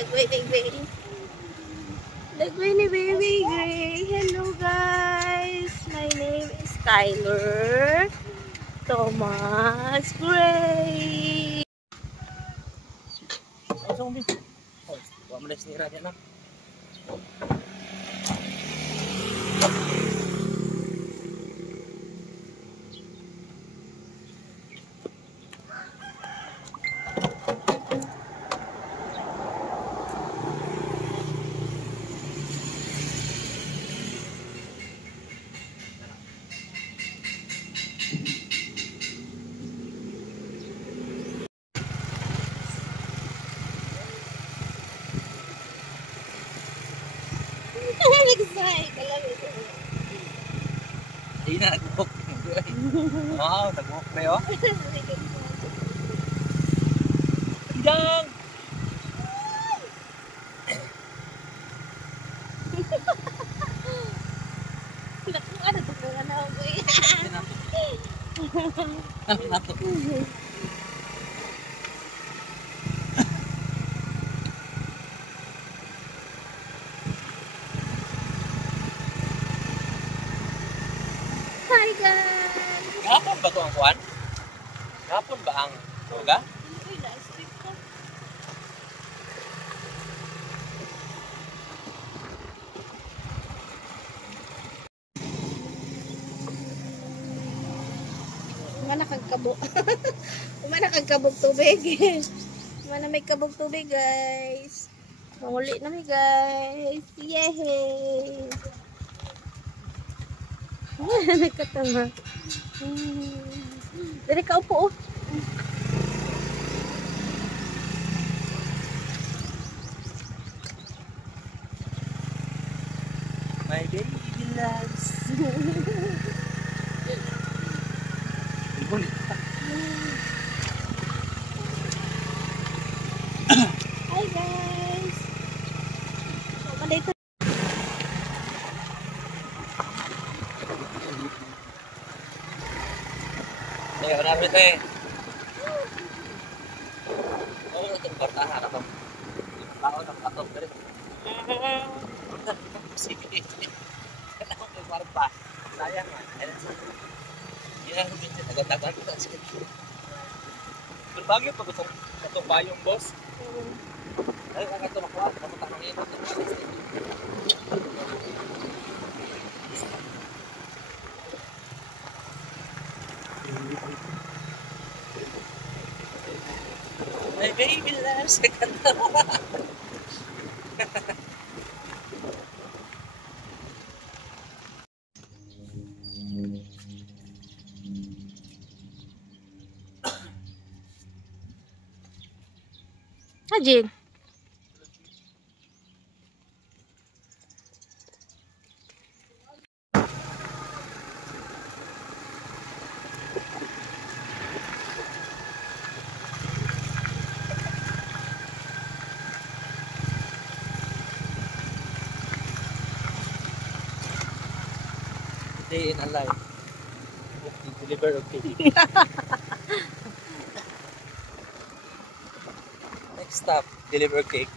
Nagwini baby. Nagwini baby Gray. Hello guys. My name is Tyler Thomas Gray. Hindi na, nag-walk. Wow, nag-walk na yun. Hanggang! Ano ito po na ako eh. Ano na ito? Hi guys! Gapon ba ito ang kuwan? Gapon ba ang yoga? Uy, na-skip ko. Umana kang kabog. Umana kang kabog tubig. Umana may kabog tubig guys. Manguli na mi guys. Yehey! Nagkatama. Dari ka upo oh. My baby loves. Hi guys. Dito. Nih, berapa teh? Oh, itu bertahan atau? Tahu atau dari? Kenapa keluar pas? Sayang kan? Ya, agak-agak kita sedikit. Berbagi apa betul? Satu payung bos. Ayo angkat tuh makuat, kamu tangan itu. My baby loves the katawa. Ajin. Day in a life. Deliver okay. Next stop, deliver cake.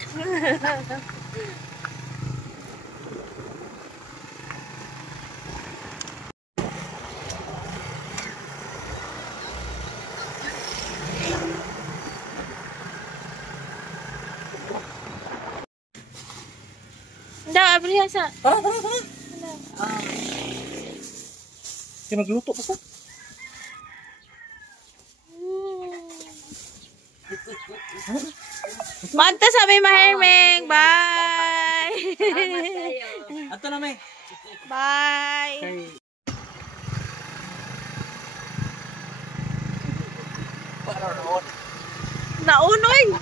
Nda, abri sa. Tara. Kaya magluto pa sa? Magta sa may mahermeng. Bye. Ato na may. Bye. Naunoy.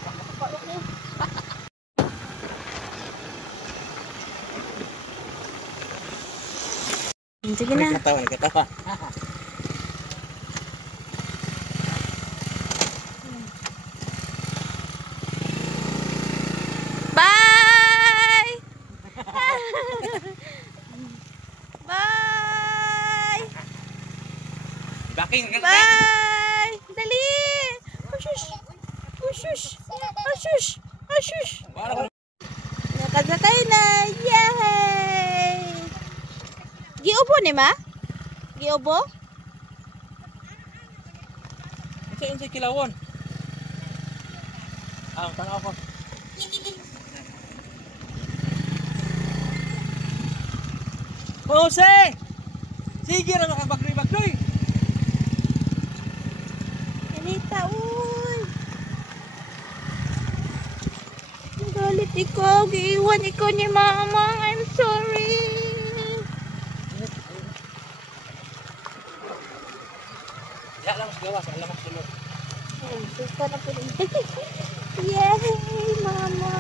Sige na. Katawa. Bye. Bye. Backing. Bye. Dali. Ashush. Ashush. Ashush. Ashush. na. Yay! Giubo ni ma? Giubo? Unsa kilawon? Tanaw ko. Jose! Sige ra makabagloy-bagloy. Anita, uy. Galit ikaw. Giiwan ikaw ni mama. I'm sorry. Ya lang mas gawas, alam mo sulod. Suka na po rin. Yay, mama.